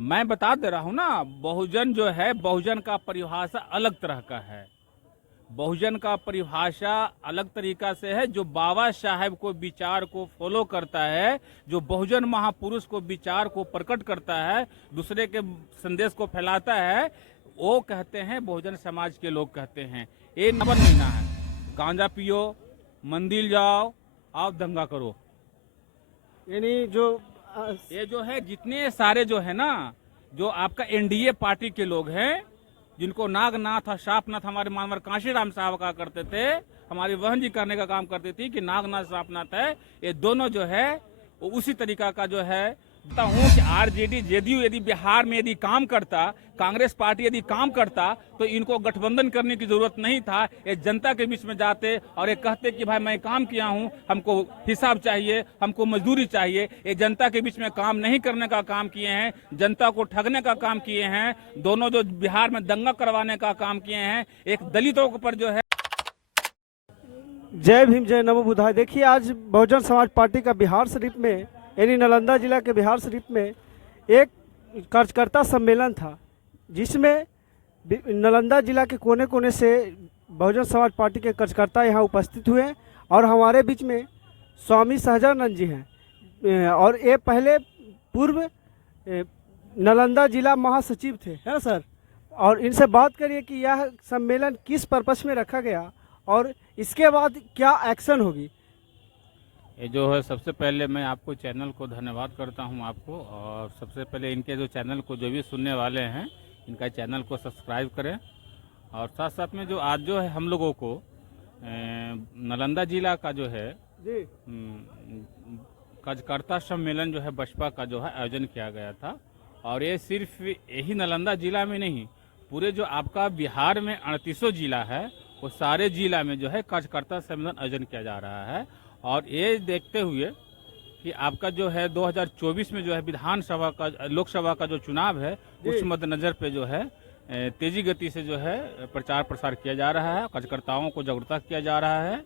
मैं बता दे रहा हूँ ना, बहुजन जो है, बहुजन का परिभाषा अलग तरह का है। बहुजन का परिभाषा अलग तरीका से है। जो बाबा साहेब को विचार को फॉलो करता है, जो बहुजन महापुरुष को विचार को प्रकट करता है, दूसरे के संदेश को फैलाता है, वो कहते हैं बहुजन समाज के लोग कहते हैं। ये नवन महीना है, गांजा पियो, मंदिर जाओ, आप दंगा करो। यानी ये जो है जितने सारे जो है ना, जो आपका एनडीए पार्टी के लोग हैं, जिनको नागनाथ और शापनाथ हमारे मानवर कांशीराम साहब कहा करते थे, हमारी बहन जी करने का काम करती थी कि नागनाथ शापनाथ है, ये दोनों जो है वो उसी तरीका का जो है। बताता हूँ कि आरजेडी जेडीयू यदि बिहार में यदि काम करता, कांग्रेस पार्टी यदि काम करता, तो इनको गठबंधन करने की जरूरत नहीं था। ये जनता के बीच में जाते और ये कहते कि भाई मैं काम किया हूँ, हमको हिसाब चाहिए, हमको मजदूरी चाहिए। ये जनता के बीच में काम नहीं करने का काम किए हैं, जनता को ठगने का काम किए हैं। दोनों जो बिहार में दंगा करवाने का काम किए हैं, एक दलितों के ऊपर जो है। जय भीम जय नमो बुद्धाय। देखिए, आज बहुजन समाज पार्टी का बिहार शरीफ में यानी नालंदा जिला के बिहार शरीफ में एक कार्यकर्ता सम्मेलन था, जिसमें नालंदा जिला के कोने कोने से बहुजन समाज पार्टी के कार्यकर्ता यहाँ उपस्थित हुए और हमारे बीच में स्वामी सहजानंद जी हैं और ये पहले पूर्व नालंदा जिला महासचिव थे, है ना सर। और इनसे बात करिए कि यह सम्मेलन किस पर्पस में रखा गया और इसके बाद क्या एक्शन होगी। ये जो है, सबसे पहले मैं आपको चैनल को धन्यवाद करता हूं आपको, और सबसे पहले इनके जो चैनल को जो भी सुनने वाले हैं, इनका चैनल को सब्सक्राइब करें। और साथ साथ में जो आज जो है हम लोगों को नालंदा जिला का जो है जी कार्यकर्ता सम्मेलन जो है बसपा का जो है आयोजन किया गया था। और ये सिर्फ यही नालंदा जिला में नहीं, पूरे जो आपका बिहार में 38 जिला है, वो सारे जिला में जो है कार्यकर्ता सम्मेलन आयोजन किया जा रहा है। और ये देखते हुए कि आपका जो है 2024 में जो है विधानसभा का, लोकसभा का जो चुनाव है, उस मद्देनजर पे जो है तेजी गति से जो है प्रचार प्रसार किया जा रहा है। कार्यकर्ताओं को जागरूकता किया जा रहा है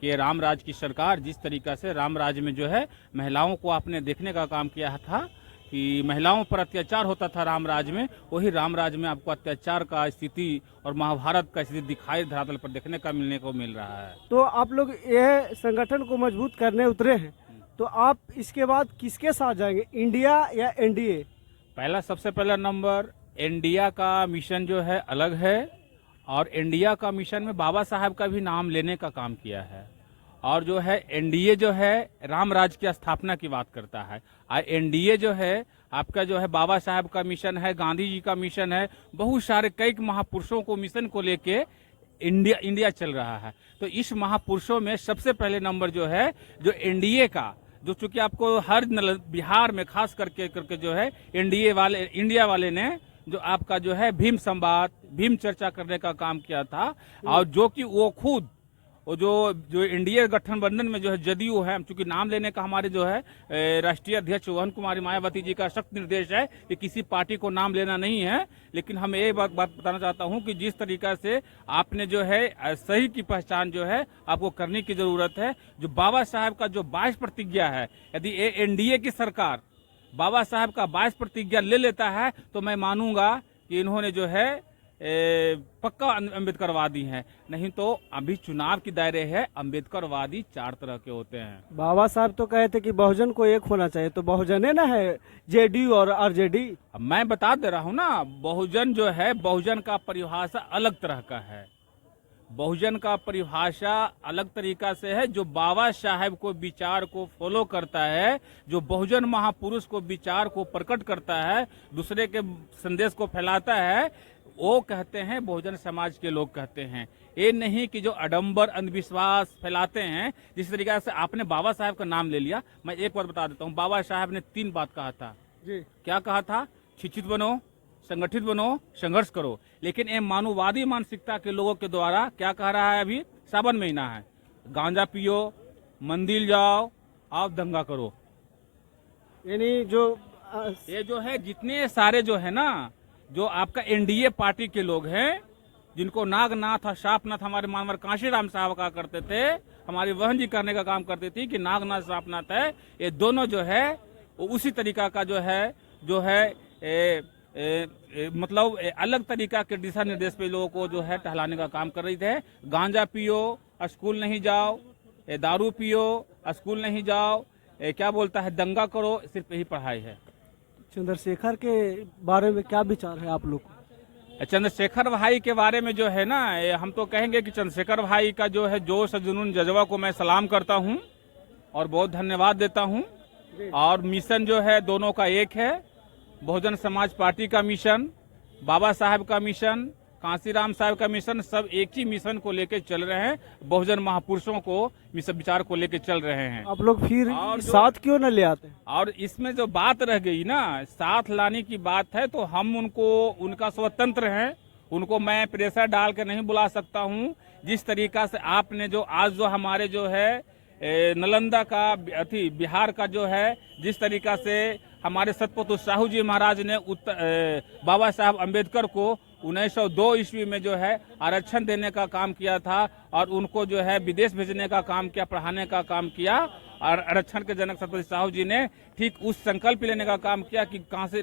कि राम राज की सरकार, जिस तरीका से राम राज में जो है महिलाओं को आपने देखने का काम किया था कि महिलाओं पर अत्याचार होता था राम राज में, वही राम राज में आपको अत्याचार का स्थिति और महाभारत का स्थिति दिखाई धरातल पर देखने का मिलने को मिल रहा है। तो आप लोग यह संगठन को मजबूत करने उतरे हैं, तो आप इसके बाद किसके साथ जाएंगे, इंडिया या एनडीए? सबसे पहला नंबर, इंडिया का मिशन जो है अलग है, और इंडिया का मिशन में बाबा साहब का भी नाम लेने का काम किया है। और जो है एनडीए जो है राम राज की स्थापना की बात करता है, और एनडीए जो है आपका जो है बाबा साहब का मिशन है, गांधी जी का मिशन है, बहुत सारे कई महापुरुषों को मिशन को लेके इंडिया चल रहा है। तो इस महापुरुषों में सबसे पहले नंबर जो है जो एनडीए का, जो चूंकि आपको हर बिहार में खास करके जो है इंडिया वाले ने जो आपका जो है भीम संवाद, भीम चर्चा करने का काम किया था। और जो कि वो खुद वो जो इंडिया गठबंधन में जो है जदयू है, चूंकि नाम लेने का हमारे जो है राष्ट्रीय अध्यक्ष वहन कुमारी मायावती जी का सख्त निर्देश है कि किसी पार्टी को नाम लेना नहीं है। लेकिन हम ये बात बताना चाहता हूं कि जिस तरीका से आपने जो है सही की पहचान जो है आपको करने की जरूरत है। जो बाबा साहब का जो 22 प्रतिज्ञा है, यदि एनडीए की सरकार बाबा साहब का 22 प्रतिज्ञा ले लेता है, तो मैं मानूंगा कि इन्होंने जो है पक्का अम्बेडकरवादी है। नहीं तो अभी चुनाव की दायरे है, अम्बेडकरवादी 4 तरह के होते हैं। बाबा साहब तो कहे थे कि बहुजन को एक होना चाहिए, तो बहुजन है ना है जेडीयू और आरजेडी। मैं बता दे रहा हूँ ना, बहुजन जो है, बहुजन का परिभाषा अलग तरह का है। बहुजन का परिभाषा अलग तरीका से है। जो बाबा साहेब को विचार को फॉलो करता है, जो बहुजन महापुरुष को विचार को प्रकट करता है, दूसरे के संदेश को फैलाता है, वो कहते हैं बहुजन समाज के लोग कहते हैं। ये नहीं कि जो अडंबर अंधविश्वास फैलाते हैं। जिस तरीके से आपने बाबा साहब का नाम ले लिया, मैं एक बात बता देता हूँ, बाबा साहब ने 3 बात कहा था जी। क्या कहा था? शिक्षित बनो, संगठित बनो, संघर्ष करो। लेकिन ये मानववादी मानसिकता के लोगों के द्वारा क्या कह रहा है? अभी सावन महीना है, गांजा पियो, मंदिर जाओ, आप दंगा करो। यानी ये जो है जितने सारे जो है ना, जो आपका एनडीए पार्टी के लोग हैं, जिनको नागनाथ और शापनाथ हमारे मानवर कांशीराम साहब कहा करते थे, हमारी बहन जी करने का काम करती थी कि नागनाथ शापनाथ है, ये दोनों जो है वो उसी तरीका का जो है मतलब अलग तरीका के दिशा निर्देश पे लोगों को जो है टहलाने का काम कर रही थे। गांजा पियो स्कूल नहीं जाओ, दारू पियो स्कूल नहीं जाओ, क्या बोलता है दंगा करो, सिर्फ यही पढ़ाई है। चंद्रशेखर के बारे में क्या विचार है आप लोग को? चंद्रशेखर भाई के बारे में जो है ना, हम तो कहेंगे कि चंद्रशेखर भाई का जो है जोश जुनून जज्बा को मैं सलाम करता हूं और बहुत धन्यवाद देता हूं। और मिशन जो है दोनों का एक है, बहुजन समाज पार्टी का मिशन, बाबा साहब का मिशन, कांसीराम साहब का मिशन, सब एक ही मिशन को लेकर चल रहे हैं। बहुजन महापुरुषों को मिशन विचार को लेकर चल रहे हैं। आप लोग फिर और साथ क्यों न ले आते? और इसमें जो बात रह गई ना, साथ लाने की बात है, तो हम उनको, उनका स्वतंत्र है, उनको मैं प्रेशर डाल के नहीं बुला सकता हूं। जिस तरीका से आपने जो आज जो हमारे जो है नालंदा का बिहार का जो है, जिस तरीका से हमारे सतपुत्र साहू जी महाराज ने बाबा साहब अम्बेडकर को 1902 ईस्वी में जो है आरक्षण देने का काम किया था और उनको जो है विदेश भेजने का काम किया, पढ़ाने का काम किया, और आरक्षण के जनक सतपति साहू जी ने ठीक उस संकल्प लेने का काम किया कि कहाँ से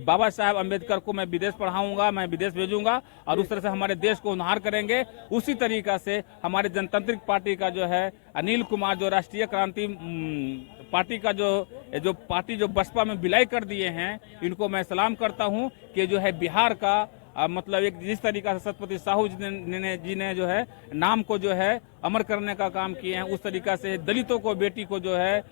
बाबा साहब अम्बेडकर को मैं विदेश पढ़ाऊंगा, मैं विदेश भेजूंगा और उस तरह से हमारे देश को उद्धार करेंगे। उसी तरीका से हमारे जनतांत्रिक पार्टी का जो है अनिल कुमार, जो राष्ट्रीय क्रांति पार्टी का जो पार्टी जो बसपा में विलय कर दिए हैं, इनको मैं सलाम करता हूं कि जो है बिहार का मतलब एक जिस तरीका से सतपति साहू जी ने जो है नाम को जो है अमर करने का काम किए हैं, उस तरीका से दलितों को, बेटी को जो है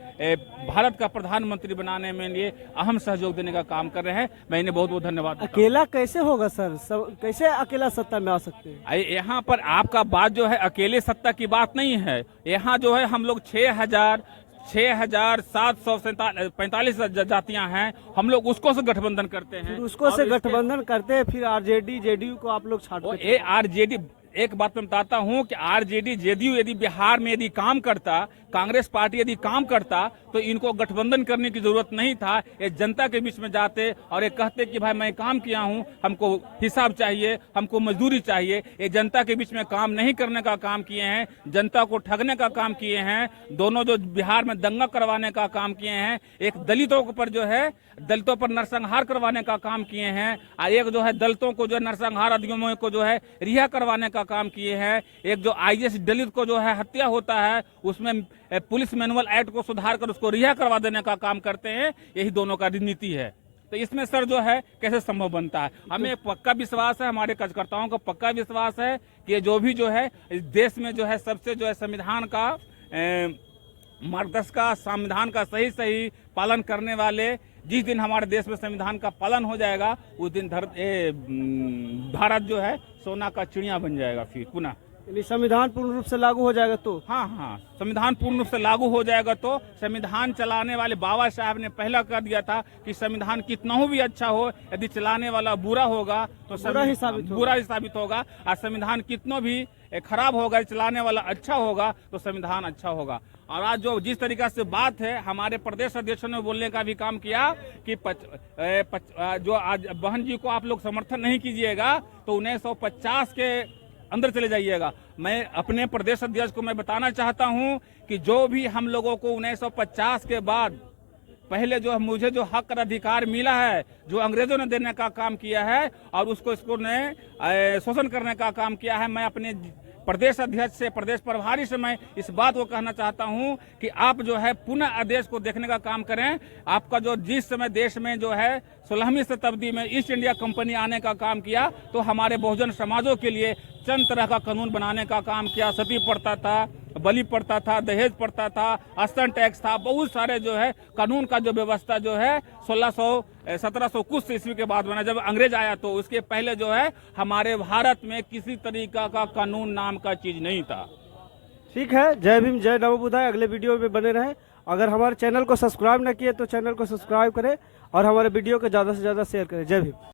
भारत का प्रधानमंत्री बनाने में लिए अहम सहयोग देने का काम कर रहे हैं। मैं इन्हें बहुत बहुत धन्यवाद देता हूं। अकेला कैसे होगा सर? कैसे अकेला सत्ता में आ सकते हैं? यहाँ पर आपका बात जो है अकेले सत्ता की बात नहीं है। यहाँ जो है हम लोग 6,745 जातियां हैं, हम लोग उसको से गठबंधन करते हैं। उसको से गठबंधन करते हैं, फिर आरजेडी जेडीयू को आप लोग छाटते हैं। आरजेडी, एक बात मैं बताता हूं कि आरजेडी जेडीयू यदि बिहार में यदि काम करता, कांग्रेस पार्टी यदि काम करता, तो इनको गठबंधन करने की जरूरत नहीं था। ये जनता के बीच में जाते और ये कहते कि भाई मैं काम किया हूं, हमको हिसाब चाहिए, हमको मजदूरी चाहिए। ये जनता के बीच में काम नहीं करने का काम किए हैं, जनता को ठगने का काम किए हैं। दोनों जो बिहार में दंगा करवाने का काम किए हैं, एक दलितों पर जो है दलितों पर नरसंहार करवाने का काम किए हैं, और एक जो है दलितों को जो नरसंहार अधिनियमों को जो है रिहा करवाने का काम किए हैं। एक जो आईएएस दलित को जो है हत्या होता है, उसमें पुलिस मैनुअल एक्ट को सुधार कर उसको रिहा करवा देने का काम करते हैं। यही दोनों का रणनीति है। तो इसमें सर जो है कैसे संभव बनता है? हमें पक्का विश्वास है, हमारे कार्यकर्ताओं को पक्का विश्वास है कि जो भी जो है इस देश में जो है सबसे जो है संविधान का मार्गदर्शक का, संविधान का सही पालन करने वाले, जिस दिन हमारे देश में संविधान का पालन हो जाएगा, उस दिन भारत जो है सोना का चिड़िया बन जाएगा फिर पुनः। यानी संविधान पूर्ण रूप से लागू हो जाएगा तो? हाँ, संविधान पूर्ण रूप से लागू हो जाएगा तो संविधान चलाने वाले बाबा साहब ने पहला कर दिया था कि संविधान कितना हो भी अच्छा हो, यदि चलाने वाला बुरा होगा तो बुरा ही साबित होगा, और संविधान कितना भी खराब होगा, चलाने वाला अच्छा होगा तो संविधान अच्छा होगा। और आज जो जिस तरीका से बात है, हमारे प्रदेश अध्यक्षों ने बोलने का भी काम किया कि जो आज बहन जी को आप लोग समर्थन नहीं कीजिएगा तो 1950 के अंदर चले जाइएगा। मैं अपने प्रदेश अध्यक्ष को मैं बताना चाहता हूं कि जो भी हम लोगों को 1950 के बाद पहले जो मुझे जो हक और अधिकार मिला है, जो अंग्रेजों ने देने का काम किया है और उसको ने शोषण करने का काम किया है, मैं अपने प्रदेश अध्यक्ष से, प्रदेश प्रभारी से मैं इस बात को कहना चाहता हूं कि आप जो है पुनः आदेश को देखने का काम करें। आपका जो जिस समय देश में जो है 16वीं शताब्दी में ईस्ट इंडिया कंपनी आने का काम किया, तो हमारे बहुजन समाजों के लिए चंद तरह का कानून बनाने का काम किया। सती पड़ता था, बलि पड़ता था, दहेज पड़ता था, अस्तन टैक्स था, बहुत सारे जो है कानून का जो व्यवस्था जो है 1700 कुछ ईस्वी के बाद बना। जब अंग्रेज आया तो उसके पहले जो है हमारे भारत में किसी तरीका का कानून नाम का चीज नहीं था। ठीक है, जय भीम, जय नमो बुद्धाय। अगले वीडियो में बने रहें। अगर हमारे चैनल को सब्सक्राइब न किए तो चैनल को सब्सक्राइब करें और हमारे वीडियो को ज़्यादा से ज़्यादा शेयर करें। जय भीम।